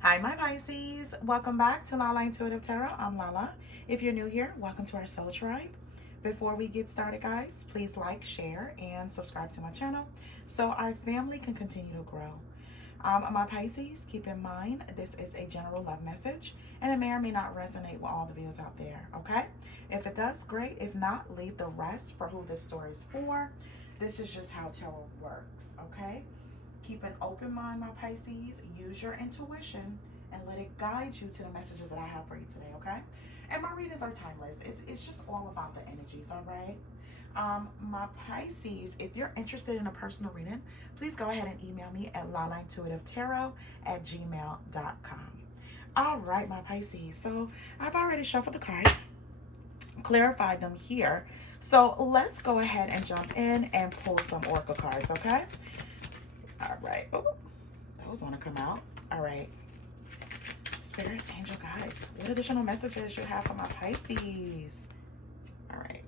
Hi, my Pisces. Welcome back to Lala Intuitive Tarot. I'm Lala. If you're new here, welcome to our soul tribe. Before we get started, guys, please like, share, and subscribe to my channel so our family can continue to grow. My Pisces, keep in mind, this is a general love message, and it may or may not resonate with all the viewers out there, okay? If it does, great. If not, leave the rest for who this story is for. This is just how tarot works, okay? Keep an open mind, my Pisces. Use your intuition and let it guide you to the messages that I have for you today, okay? And my readings are timeless. It's just all about the energies, all right? My Pisces, if you're interested in a personal reading, please go ahead and email me at lalaintuitivetarot@gmail.com. All right, my Pisces. So I've already shuffled the cards, clarified them here. So let's go ahead and jump in and pull some oracle cards, okay? All right. Oh, those want to come out. All right. Spirit, angel guides. What additional messages you have for my Pisces? All right.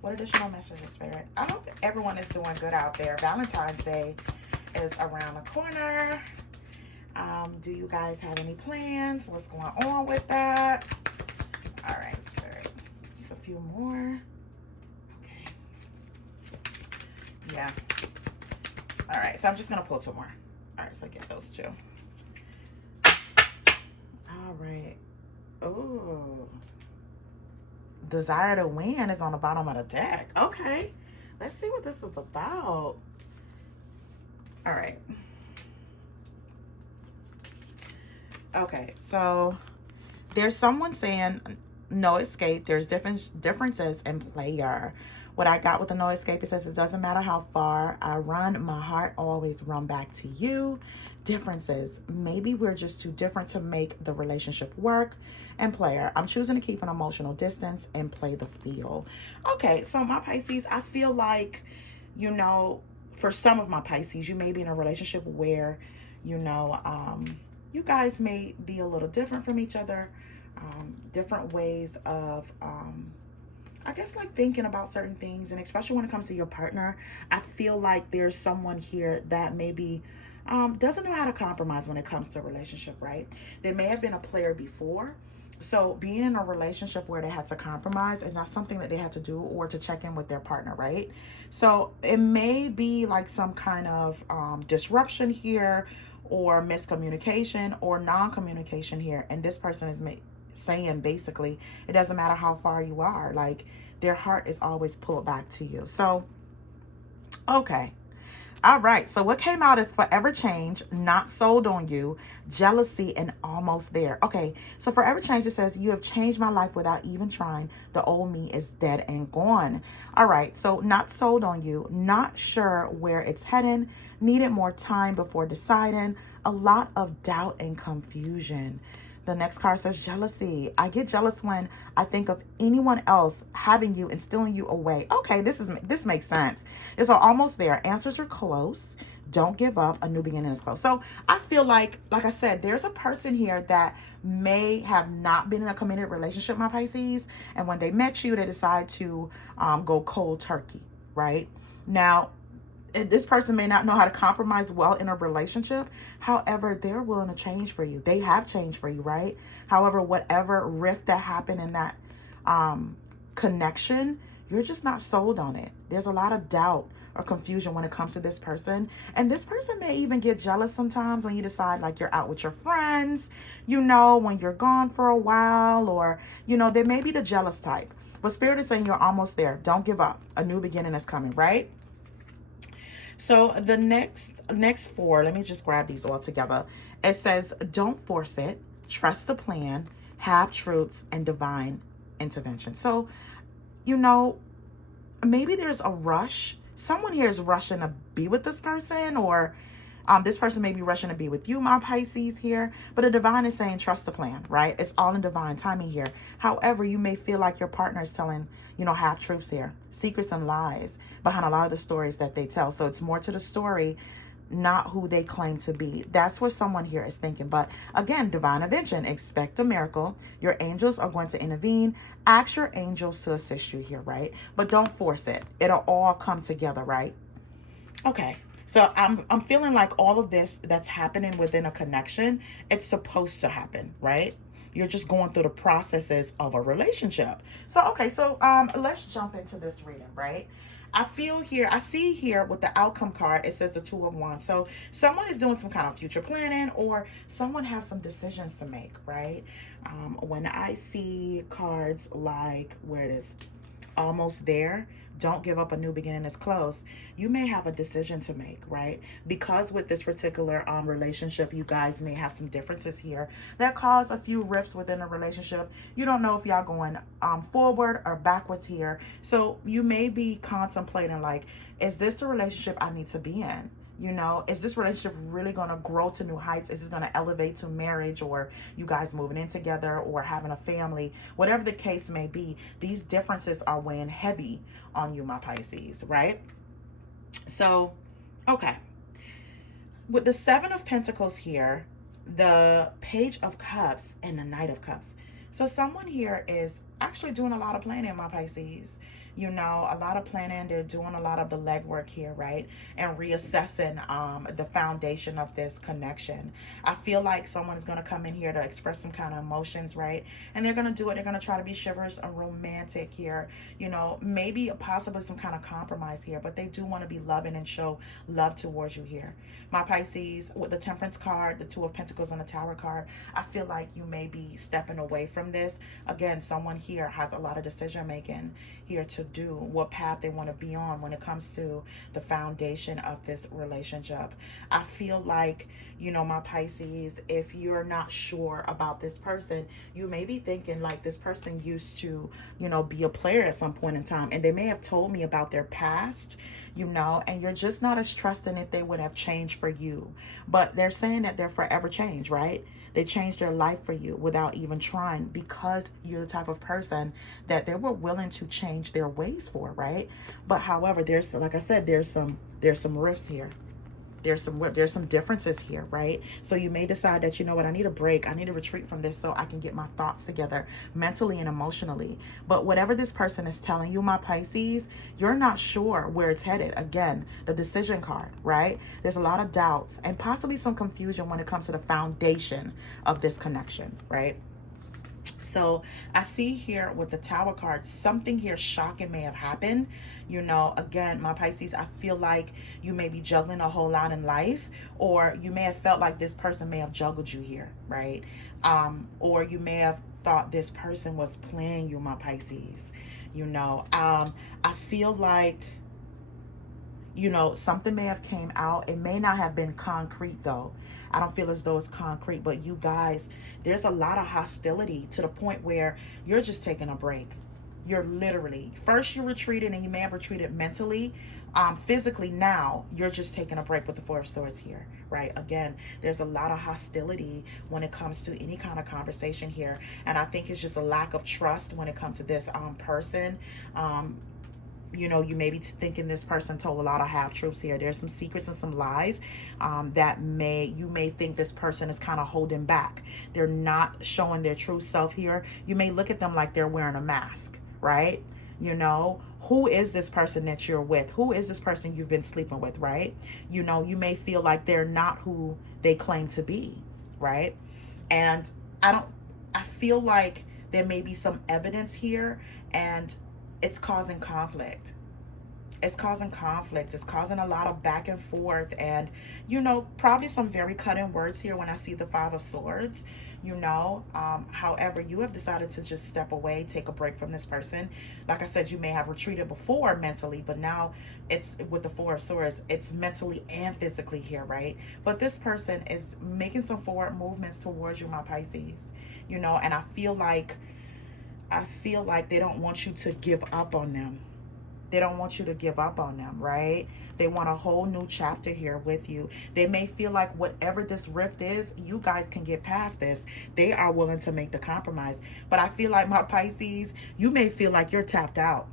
What additional messages, Spirit? I hope everyone is doing good out there. Valentine's Day is around the corner. Do you guys have any plans? What's going on with that? All right, Spirit. Just a few more. Okay. Yeah. All right, so I'm just gonna pull two more. All right, so get those two. All right. Oh, desire to win is on the bottom of the deck. Okay, let's see what this is about. All right. Okay, so there's someone saying no escape. There's differences in player. What I got with the no escape, it says it doesn't matter how far I run, my heart always run back to you. Differences. Maybe we're just too different to make the relationship work. And player, I'm choosing to keep an emotional distance and play the feel. Okay, so my Pisces, I feel like, for some of my Pisces, you may be in a relationship where, you guys may be a little different from each other. Different ways of I guess like thinking about certain things, and especially when it comes to your partner, I feel like there's someone here that maybe doesn't know how to compromise when it comes to a relationship, right? They may have been a player before, so being in a relationship where they had to compromise is not something that they had to do, or to check in with their partner, right? So it may be like some kind of disruption here, or miscommunication, or non-communication here, and this person is saying basically it doesn't matter how far you are, like their heart is always pulled back to you. So okay, all right, so what came out is forever change, not sold on you, jealousy, and almost there. Okay, so forever change, it says you have changed my life without even trying. The old me is dead and gone. All right, so not sold on you, not sure where it's heading, needed more time before deciding, a lot of doubt and confusion. The next card says jealousy. I get jealous when I think of anyone else having you and stealing you away. Okay, this makes sense. It's almost there. Answers are close. Don't give up. A new beginning is close. So I feel like I said, there's a person here that may have not been in a committed relationship, my Pisces, and when they met you, they decide to go cold turkey, right? Now, this person may not know how to compromise well in a relationship. However, they're willing to change for you. They have changed for you, right? However, whatever rift that happened in that connection, you're just not sold on it. There's a lot of doubt or confusion when it comes to this person. And this person may even get jealous sometimes when you decide like you're out with your friends, when you're gone for a while, or, they may be the jealous type. But Spirit is saying you're almost there. Don't give up. A new beginning is coming, right? So the next four, let me just grab these all together. It says, don't force it, trust the plan, have truths, and divine intervention. So, maybe there's a rush. Someone here is rushing to be with this person, or this person may be rushing to be with you, my Pisces here. But the divine is saying trust the plan, right? It's all in divine timing here. However, you may feel like your partner is telling, half truths here, secrets and lies behind a lot of the stories that they tell. So it's more to the story, not who they claim to be. That's what someone here is thinking. But again, divine intervention, expect a miracle. Your angels are going to intervene. Ask your angels to assist you here, right? But don't force it. It'll all come together, right? Okay. So I'm feeling like all of this that's happening within a connection, it's supposed to happen, right? You're just going through the processes of a relationship. So okay, so let's jump into this reading, right? I see here with the outcome card, it says the Two of Wands. So someone is doing some kind of future planning, or someone has some decisions to make, right? When I see cards like where it is almost there, don't give up, a new beginning is close, you may have a decision to make, right? Because with this particular relationship, you guys may have some differences here that cause a few rifts within a relationship. You don't know if y'all going forward or backwards here. So you may be contemplating, like, is this the relationship I need to be in? You know, is this relationship really going to grow to new heights? Is this going to elevate to marriage, or you guys moving in together, or having a family? Whatever the case may be, these differences are weighing heavy on you, my Pisces, right? So, okay. With the Seven of Pentacles here, the Page of Cups, and the Knight of Cups. So someone here is actually doing a lot of planning, my Pisces. You know, a lot of planning. They're doing a lot of the legwork here, right? And reassessing the foundation of this connection. I feel like someone is going to come in here to express some kind of emotions, right? And they're going to do it. They're going to try to be chivalrous and romantic here. You know, maybe possibly some kind of compromise here, but they do want to be loving and show love towards you here. My Pisces, with the Temperance card, the Two of Pentacles, and the Tower card, I feel like you may be stepping away from this. Again, someone here has a lot of decision making here to do, what path they want to be on when it comes to the foundation of this relationship. I feel like, you know, my Pisces, if you're not sure about this person, you may be thinking like, this person used to, you know, be a player at some point in time, and they may have told me about their past, you know, and you're just not as trusting if they would have changed for you. But they're saying that they're forever changed, right? They changed their life for you without even trying, because you're the type of person that they were willing to change their ways for, right? But however, there's, like I said, there's some rifts here. There's some differences here, right? So you may decide that, you know what, I need a break. I need to retreat from this so I can get my thoughts together mentally and emotionally. But whatever this person is telling you, my Pisces, you're not sure where it's headed. Again, the decision card, right? There's a lot of doubts and possibly some confusion when it comes to the foundation of this connection, right? So I see here with the Tower card, something here shocking may have happened. You know, again, my Pisces, I feel like you may be juggling a whole lot in life, or you may have felt like this person may have juggled you here, right? Or you may have thought this person was playing you, my Pisces. You know, I feel like, you know, something may have came out. It may not have been concrete though. I don't feel as though it's concrete, but you guys, there's a lot of hostility to the point where you're just taking a break. You're literally, first you retreated, and you may have retreated mentally. Physically now, you're just taking a break with the Four of Swords here, right? Again, there's a lot of hostility when it comes to any kind of conversation here. And I think it's just a lack of trust when it comes to this person. You know, you may be thinking this person told a lot of half-truths here. There's some secrets and some lies that you may think this person is kind of holding back. They're not showing their true self here. You may look at them like they're wearing a mask, right? You know, who is this person that you're with? Who is this person you've been sleeping with, right? You know, you may feel like they're not who they claim to be, right? And I feel like there may be some evidence here, and it's causing conflict. It's causing conflict. It's causing a lot of back and forth, and, you know, probably some very cutting words here when I see the Five of Swords, you know. However, you have decided to just step away, take a break from this person. Like I said, you may have retreated before mentally, but now it's with the Four of Swords, it's mentally and physically here, right? But this person is making some forward movements towards you, my Pisces, you know, and I feel like they don't want you to give up on them. They don't want you to give up on them, right? They want a whole new chapter here with you. They may feel like whatever this rift is, you guys can get past this. They are willing to make the compromise. But I feel like, my Pisces, you may feel like you're tapped out.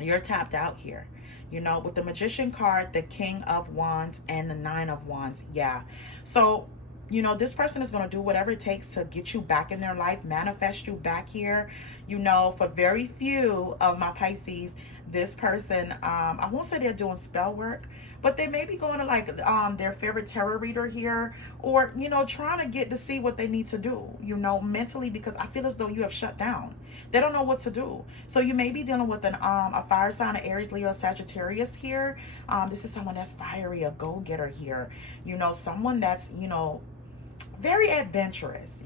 You're tapped out here. You know, with the Magician card, the King of Wands, and the Nine of Wands. Yeah. So, you know, this person is going to do whatever it takes to get you back in their life, manifest you back here. You know, for very few of my Pisces, this person, I won't say they're doing spell work, But they may be going to like their favorite tarot reader here, or trying to get to see what they need to do, mentally, because I feel as though you have shut down. They don't know what to do. So you may be dealing with an a fire sign of Aries, Leo, Sagittarius here. This is someone that's fiery, a go-getter here. Someone that's very adventurous,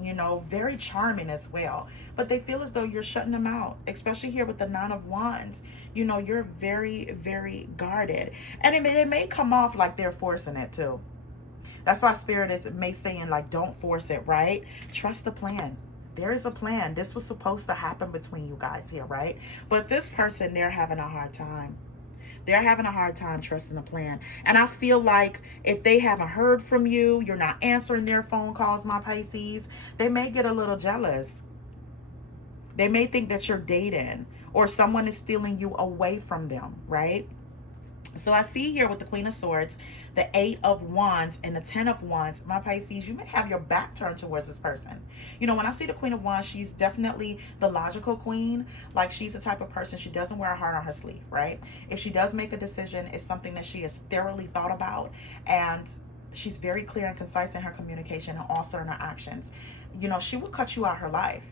very charming as well. But they feel as though you're shutting them out, especially here with the Nine of Wands. You're very, very guarded. And it may come off like they're forcing it too. That's why Spirit may saying like, don't force it, right? Trust the plan. There is a plan. This was supposed to happen between you guys here, right? But this person, they're having a hard time. They're having a hard time trusting the plan. And I feel like if they haven't heard from you, you're not answering their phone calls, my Pisces, they may get a little jealous. They may think that you're dating or someone is stealing you away from them, right? So I see here with the Queen of Swords, the Eight of Wands, and the Ten of Wands, my Pisces, you may have your back turned towards this person. When I see the Queen of Wands, she's definitely the logical queen. Like, she's the type of person, she doesn't wear a heart on her sleeve, right? If she does make a decision, it's something that she has thoroughly thought about, and she's very clear and concise in her communication and also in her actions. She will cut you out her life.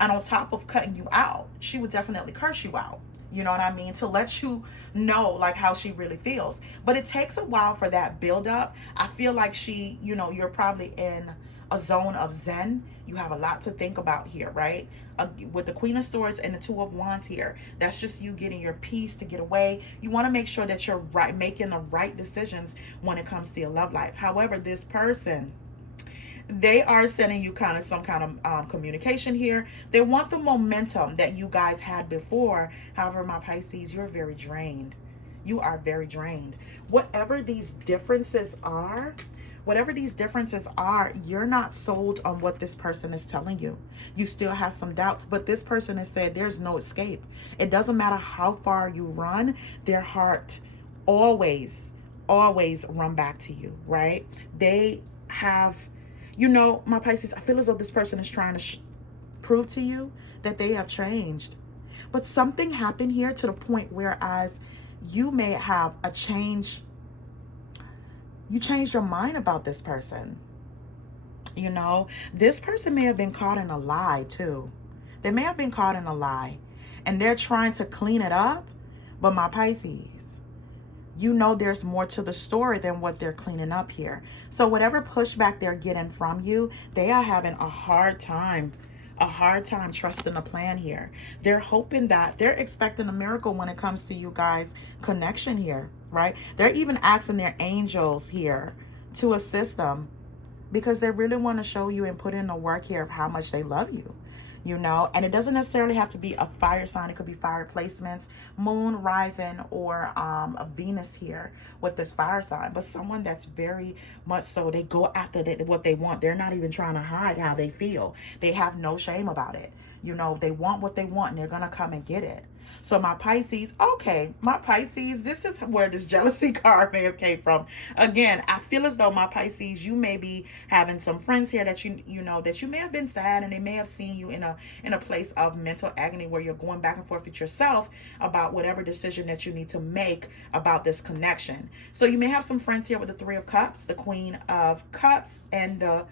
And on top of cutting you out, she would definitely curse you out. You know what I mean? To let you know like how she really feels. But it takes a while for that build up. I feel like you're probably in a zone of zen. You have a lot to think about here, right? With the Queen of Swords and the Two of Wands here, that's just you getting your peace to get away. You want to make sure that you're making the right decisions when it comes to your love life. However, this person, they are sending you some kind of communication here. They want the momentum that you guys had before. However, my Pisces, you're very drained. You are very drained. Whatever these differences are, you're not sold on what this person is telling you. You still have some doubts, but this person has said there's no escape. It doesn't matter how far you run, their heart always run back to you, right? They have... my Pisces, I feel as though this person is trying to prove to you that they have changed. But something happened here to the point whereas you may have a change. You changed your mind about this person. This person may have been caught in a lie too. They may have been caught in a lie. And they're trying to clean it up. But my Pisces, there's more to the story than what they're cleaning up here. So whatever pushback they're getting from you, they are having a hard time trusting the plan here. They're hoping that they're expecting a miracle when it comes to you guys' connection here, right? They're even asking their angels here to assist them because they really want to show you and put in the work here of how much they love you. And it doesn't necessarily have to be a fire sign. It could be fire placements, moon, rising, or a Venus here with this fire sign. But someone that's very much so, they go after what they want. They're not even trying to hide how they feel. They have no shame about it. They want what they want and they're going to come and get it. So my Pisces, this is where this jealousy card may have came from. Again, I feel as though my Pisces, you may be having some friends here that that you may have been sad, and they may have seen you in a place of mental agony where you're going back and forth with yourself about whatever decision that you need to make about this connection. So you may have some friends here with the Three of Cups, the Queen of Cups, and the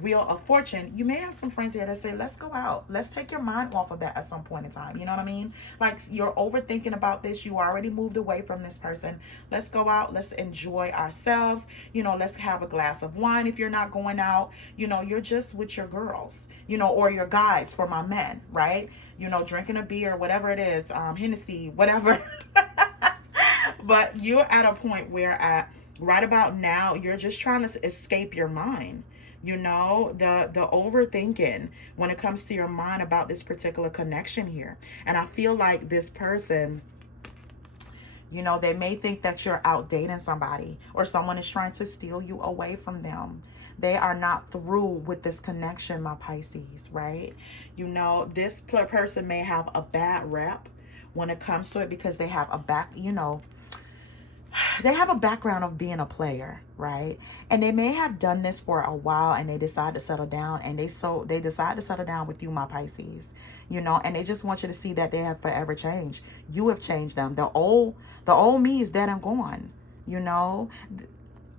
Wheel of Fortune. You may have some friends here that say, let's go out. Let's take your mind off of that at some point in time. You know what I mean? Like, you're overthinking about this. You already moved away from this person. Let's go out. Let's enjoy ourselves. Let's have a glass of wine if you're not going out. You're just with your girls, or your guys for my men, right? Drinking a beer, whatever it is, Hennessy, whatever. But you're at a point where right about now, you're just trying to escape your mind. The overthinking when it comes to your mind about this particular connection here. And I feel like this person, they may think that you're out dating somebody or someone is trying to steal you away from them. They are not through with this connection, my Pisces, right? This person may have a bad rep when it comes to it because they have they have a background of being a player, right? And they may have done this for a while and they decide to settle down, and they decide to settle down with you, my Pisces, and they just want you to see that they have forever changed. You have changed them. The old me is dead and gone. You know,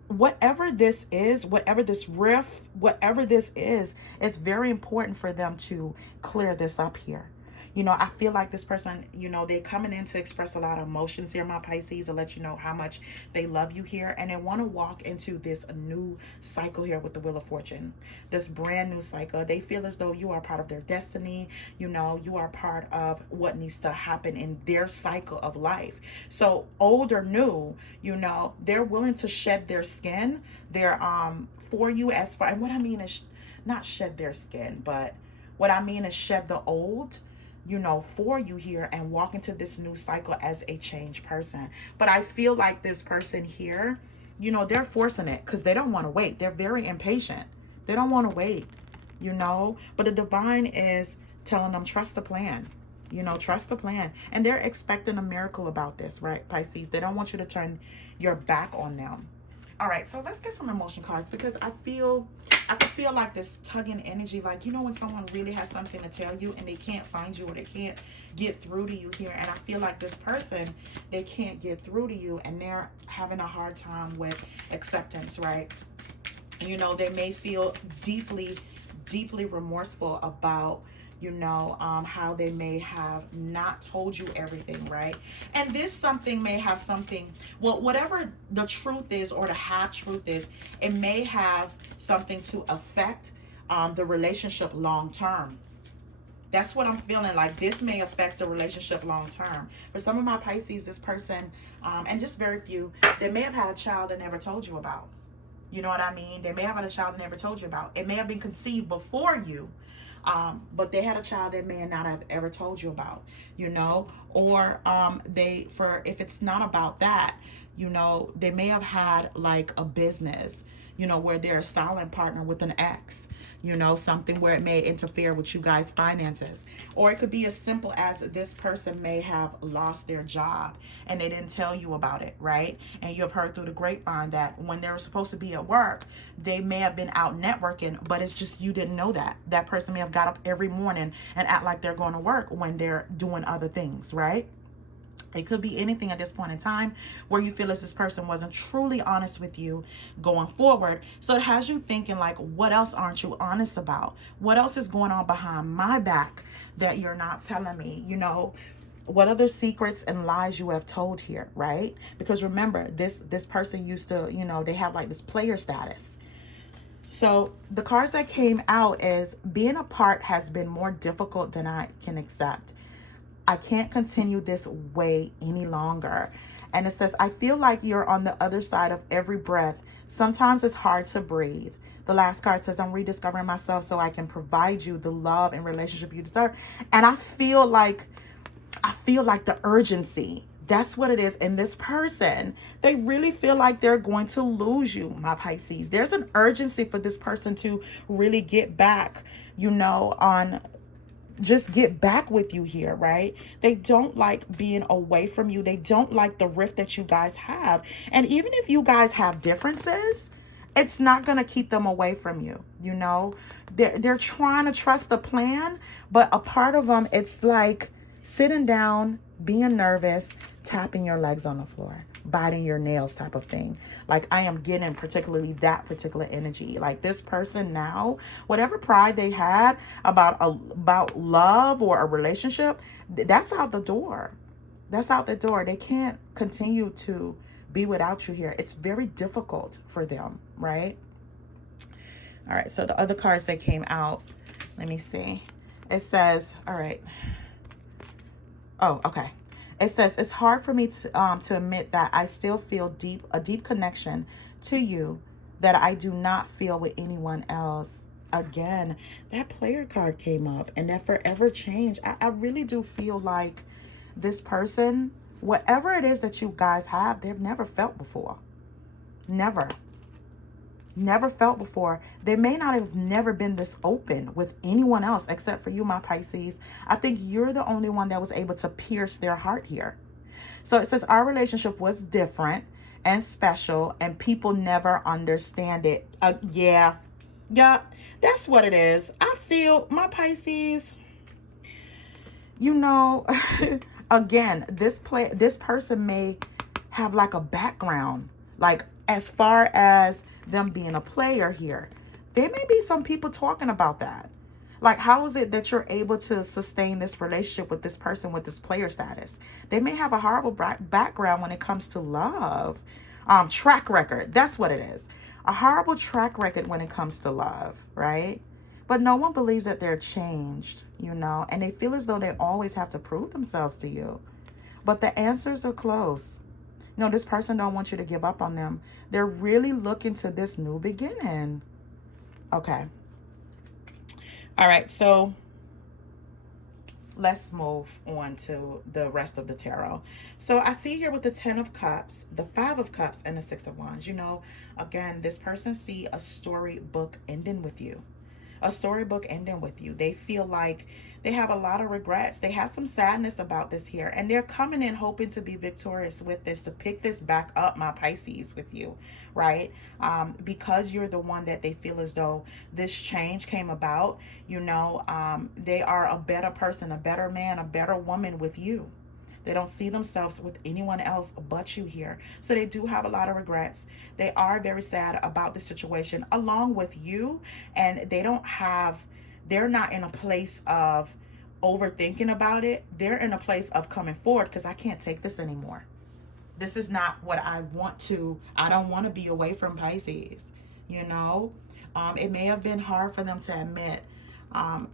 whatever this is, whatever this rift, whatever this is, it's very important for them to clear this up here. You know, I feel like this person, you know, they coming in to express a lot of emotions here, my Pisces, to let you know how much they love you here. And they want to walk into this new cycle here with the Wheel of Fortune, this brand new cycle. They feel as though you are part of their destiny. You know, you are part of what needs to happen in their cycle of life. So old or new, you know, they're willing to shed their skin. They're for you, as far, and what I mean is not shed their skin, but what I mean is shed the old, you know, for you here, and walk into this new cycle as a changed person. But I feel like this person here, you know, they're forcing it because they don't want to wait. They're very impatient. They don't want to wait, you know. But the divine is telling them, trust the plan. You know, trust the plan. And they're expecting a miracle about this, right, Pisces? They don't want you to turn your back on them. All right, so let's get some emotion cards, because I can feel like this tugging energy, like, you know, when someone really has something to tell you and they can't find you, or they can't get through to you here. And I feel like this person, they can't get through to you, and they're having a hard time with acceptance, right? You know, they may feel deeply, deeply remorseful about, you know, how they may have not told you everything, right? And this something may have something, well, whatever the truth is, or the half truth is, it may have something to affect the relationship long term. That's what I'm feeling like. This may affect the relationship long term. For some of my Pisces, this person, and just very few, they may have had a child they never told you about. You know what I mean? They may have had a child they never told you about. It may have been conceived before you, but they had a child they may not have ever told you about, you know. Or if it's not about that, you know, they may have had like a business, you know, where they're a silent partner with an ex, you know, something where it may interfere with you guys' finances. Or it could be as simple as this person may have lost their job and they didn't tell you about it, right? And you have heard through the grapevine that when they were supposed to be at work, they may have been out networking, but it's just you didn't know that. That person may have got up every morning and act like they're going to work when they're doing other things, right? It could be anything at this point in time where you feel as this person wasn't truly honest with you going forward. So it has you thinking like, what else aren't you honest about? What else is going on behind my back that you're not telling me? You know, what other secrets and lies you have told here, right? Because remember, this person used to, you know, they have like this player status. So the cards that came out is being apart has been more difficult than I can accept. I can't continue this way any longer. And it says, I feel like you're on the other side of every breath. Sometimes it's hard to breathe. The last card says, I'm rediscovering myself so I can provide you the love and relationship you deserve. And I feel like the urgency. That's what it is. And this person, they really feel like they're going to lose you, my Pisces. There's an urgency for this person to really get back, you know, just get back with you here, right? They don't like being away from you. They don't like the rift that you guys have. And even if you guys have differences, it's not going to keep them away from you. You know, they're trying to trust the plan, but a part of them, it's like sitting down, being nervous, tapping your legs on the floor, biting your nails type of thing. Like I am getting particularly that particular energy. Like this person now, whatever pride they had about love or a relationship, that's out the door. That's out the door. They can't continue to be without you here. It's very difficult for them, right? All right, so the other cards that came out, let me see. It says, all right. Oh, okay. It says, it's hard for me to admit that I still feel a deep connection to you that I do not feel with anyone else. Again, that player card came up and that forever change. I really do feel like this person, whatever it is that you guys have, they've never felt before. Never felt before. They may not have never been this open with anyone else except for you, my Pisces. I think you're the only one that was able to pierce their heart here. So it says our relationship was different and special and people never understand it. Yeah, that's what it is. I feel my Pisces, you know, again, this person may have like a background Like, as far as them being a player here, there may be some people talking about that. Like, how is it that you're able to sustain this relationship with this person with this player status? They may have a horrible background when it comes to love. Track record. That's what it is. A horrible track record when it comes to love, right? But no one believes that they're changed, and they feel as though they always have to prove themselves to you. But the answers are close. This person don't want you to give up on them. They're really looking to this new beginning. Okay. All right, so let's move on to the rest of the tarot. So I see here with the 10 of Cups, the 5 of Cups, and the 6 of Wands. Again, this person see a storybook ending with you. A storybook ending with you. They feel like they have a lot of regrets. They have some sadness about this here. And they're coming in hoping to be victorious with this, to pick this back up, my Pisces, with you, right? Because you're the one that they feel as though this change came about, they are a better person, a better man, a better woman with you. They don't see themselves with anyone else but you here. So they do have a lot of regrets. They are very sad about the situation along with you. And they're not in a place of overthinking about it. They're in a place of coming forward because I can't take this anymore. This is not what I don't want to be away from Pisces. It may have been hard for them to admit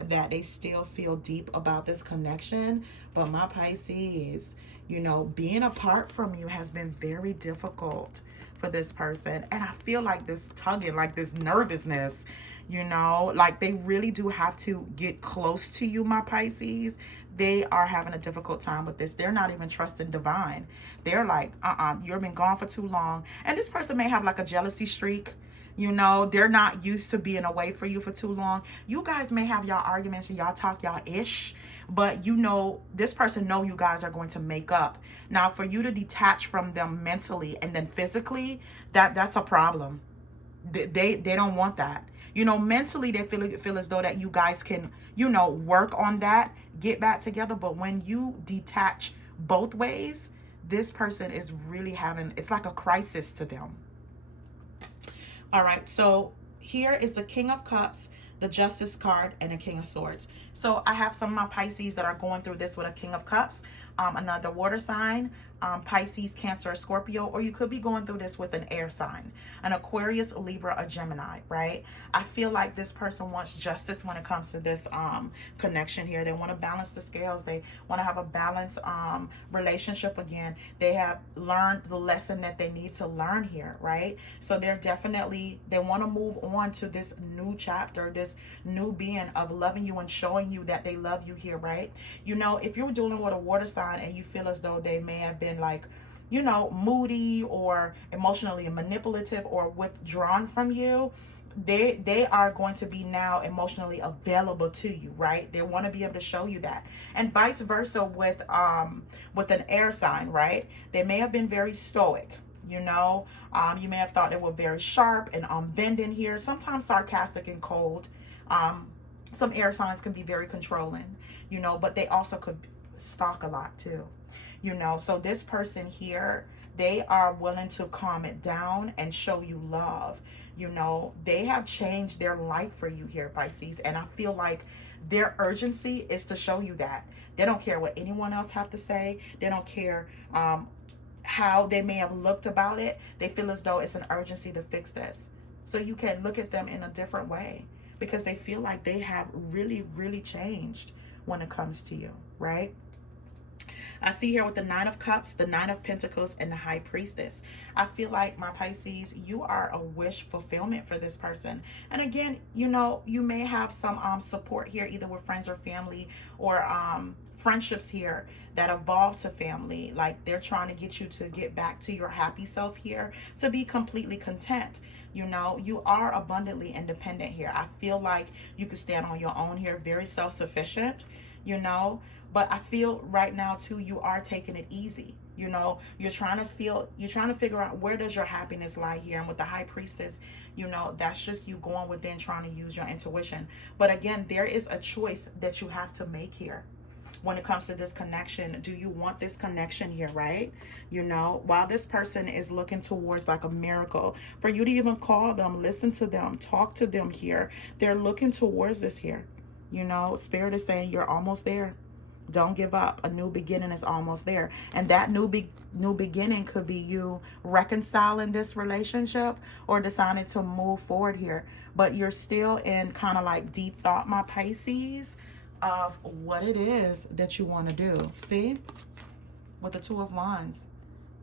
that they still feel deep about this connection. But my Pisces, being apart from you has been very difficult for this person. And I feel like this tugging, like this nervousness, like they really do have to get close to you, my Pisces. They are having a difficult time with this. They're not even trusting divine. They're like, you've been gone for too long. And this person may have like a jealousy streak. They're not used to being away for you for too long. You guys may have y'all arguments and y'all talk y'all ish, but this person know you guys are going to make up. Now, for you to detach from them mentally and then physically, that's a problem. They don't want that. Mentally they feel as though that you guys can, work on that, get back together. But when you detach both ways, this person is really it's like a crisis to them. All right, so here is the King of Cups, the Justice card, and the King of Swords. So I have some of my Pisces that are going through this with a King of Cups, another water sign, Pisces, Cancer, or Scorpio, or you could be going through this with an air sign, an Aquarius, a Libra, a Gemini, right? I feel like this person wants justice when it comes to this connection here. They want to balance the scales. They want to have a balanced relationship again. They have learned the lesson that they need to learn here, right? So they want to move on to this new chapter, this new being of loving you and showing you that they love you here, right? If you're dealing with a water sign and you feel as though they may have been like, moody or emotionally manipulative or withdrawn from you, they are going to be now emotionally available to you, right? They want to be able to show you that. And vice versa with an air sign, right? They may have been very stoic. You may have thought they were very sharp and unbending here, sometimes sarcastic and cold. Some air signs can be very controlling, but they also could stalk a lot too. So this person here, they are willing to calm it down and show you love. They have changed their life for you here, Pisces. And I feel like their urgency is to show you that. They don't care what anyone else have to say. They don't care how they may have looked about it. They feel as though it's an urgency to fix this. So you can look at them in a different way because they feel like they have really, really changed when it comes to you, right? I see here with the 9 of Cups, the 9 of Pentacles, and the High Priestess. I feel like, my Pisces, you are a wish fulfillment for this person. And again, you may have some support here, either with friends or family, or friendships here that evolve to family. Like they're trying to get you to get back to your happy self here, to be completely content. You are abundantly independent here. I feel like you can stand on your own here, very self-sufficient, but I feel right now too, you are taking it easy. You're trying to figure out where does your happiness lie here. And with the High Priestess, that's just you going within, trying to use your intuition. But again, there is a choice that you have to make here. when it comes to this connection. Do you want this connection here, right? You know, while this person is looking towards like a miracle, for you to even call them, listen to them, talk to them here, they're looking towards this here. You know, Spirit is saying you're almost there. Don't give up. A new beginning is almost there. And that new beginning could be you reconciling this relationship or deciding to move forward here. But you're still in kind of like deep thought, my Pisces, of what it is that you want to do. See? With the Two of Wands.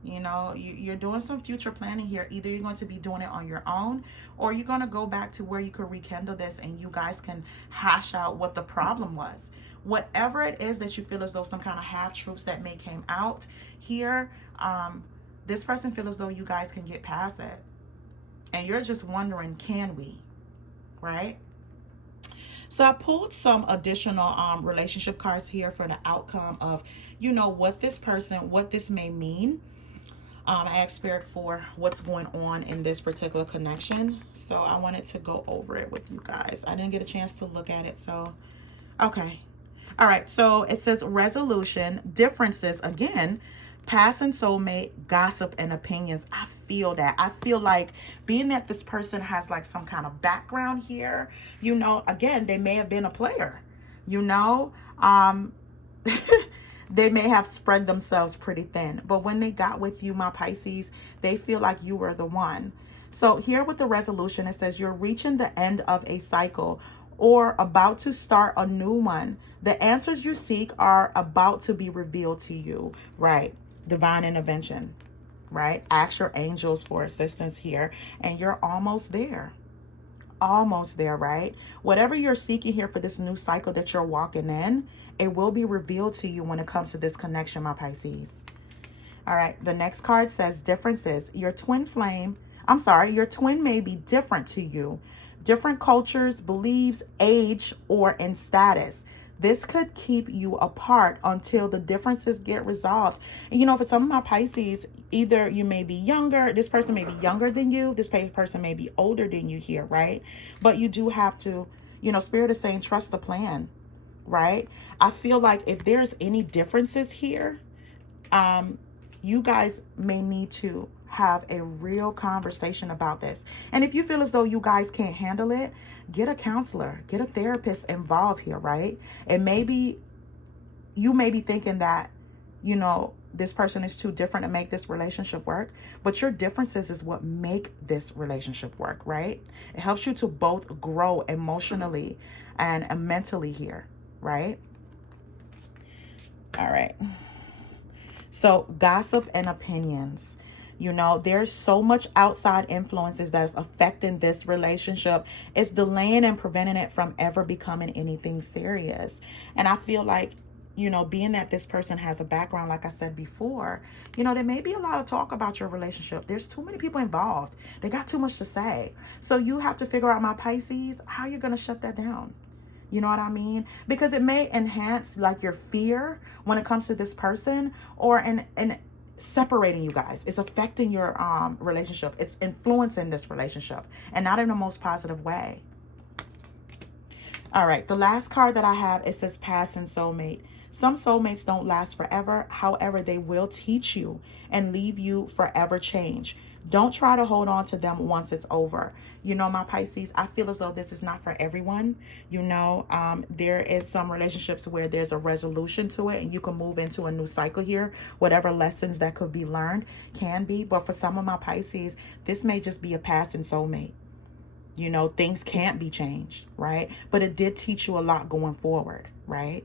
You know, you're doing some future planning here. Either you're going to be doing it on your own, or you're going to go back to where you could rekindle this and you guys can hash out what the problem was. Whatever it is that you feel as though some kind of half-truths that may came out here, this person feels as though you guys can get past it. And you're just wondering, can we? Right? So I pulled some additional relationship cards here for the outcome of, you know, what this person, what this may mean. I asked Spirit for what's going on in this particular connection. So I wanted to go over it with you guys. I didn't get a chance to look at it. So, okay. All right. So it says resolution, differences, again, past and soulmate, gossip, and opinions. I feel that. I feel like being that this person has like some kind of background here, you know, again, they may have been a player, you know, they may have spread themselves pretty thin, but when they got with you, my Pisces, they feel like you were the one. So here with the resolution, it says you're reaching the end of a cycle or about to start a new one. The answers you seek are about to be revealed to you, right? Divine intervention, right? Ask your angels for assistance here, and you're almost there. Almost there, right? Whatever you're seeking here for this new cycle that you're walking in, it will be revealed to you when it comes to this connection, my Pisces. All right, the next card says differences. Your twin may be different to you. Different cultures, beliefs, age, or in status. This could keep you apart until the differences get resolved. And you know, for some of my Pisces, either you may be younger, this person may be younger than you, this person may be older than you here, right? But you do have to, you know, Spirit is saying trust the plan, right? I feel like if there's any differences here, you guys may need to have a real conversation about this. And if you feel as though you guys can't handle it, get a counselor, get a therapist involved here, right? And maybe you may be thinking that, you know, this person is too different to make this relationship work, but your differences is what make this relationship work, right? It helps you to both grow emotionally and mentally here, right? All right. So gossip and opinions. You know, there's so much outside influences that's affecting this relationship. It's delaying and preventing it from ever becoming anything serious. And I feel like, you know, being that this person has a background, like I said before, you know, there may be a lot of talk about your relationship. There's too many people involved. They got too much to say. So you have to figure out, my Pisces, how you're going to shut that down. You know what I mean? Because it may enhance like your fear when it comes to this person, or in separating you guys. It's affecting your relationship. It's influencing this relationship, and not in the most positive way. All right, the last card that I have, it says past and soulmate. Some soulmates don't last forever. However, they will teach you and leave you forever changed. Don't try to hold on to them once it's over. You know, my Pisces, I feel as though this is not for everyone. You know, there is some relationships where there's a resolution to it and you can move into a new cycle here. Whatever lessons that could be learned can be. But for some of my Pisces, this may just be a passing soulmate. You know, things can't be changed, right? But it did teach you a lot going forward, right?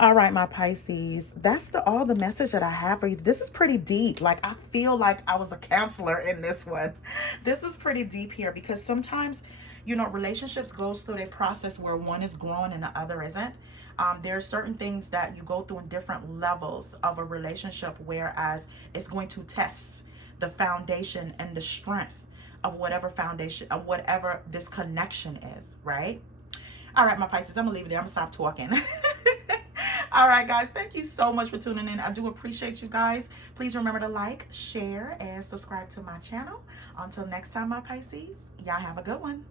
All right, my Pisces, that's all the message that I have for you. This is pretty deep. Like, I feel like I was a counselor in this one. This is pretty deep here because sometimes, you know, relationships goes through a process where one is growing and the other isn't. There are certain things that you go through in different levels of a relationship, whereas it's going to test the foundation and the strength of whatever foundation, of whatever this connection is, right? All right, my Pisces, I'm gonna leave it there. I'm gonna stop talking. All right, guys, thank you so much for tuning in. I do appreciate you guys. Please remember to like, share, and subscribe to my channel. Until next time, my Pisces, y'all have a good one.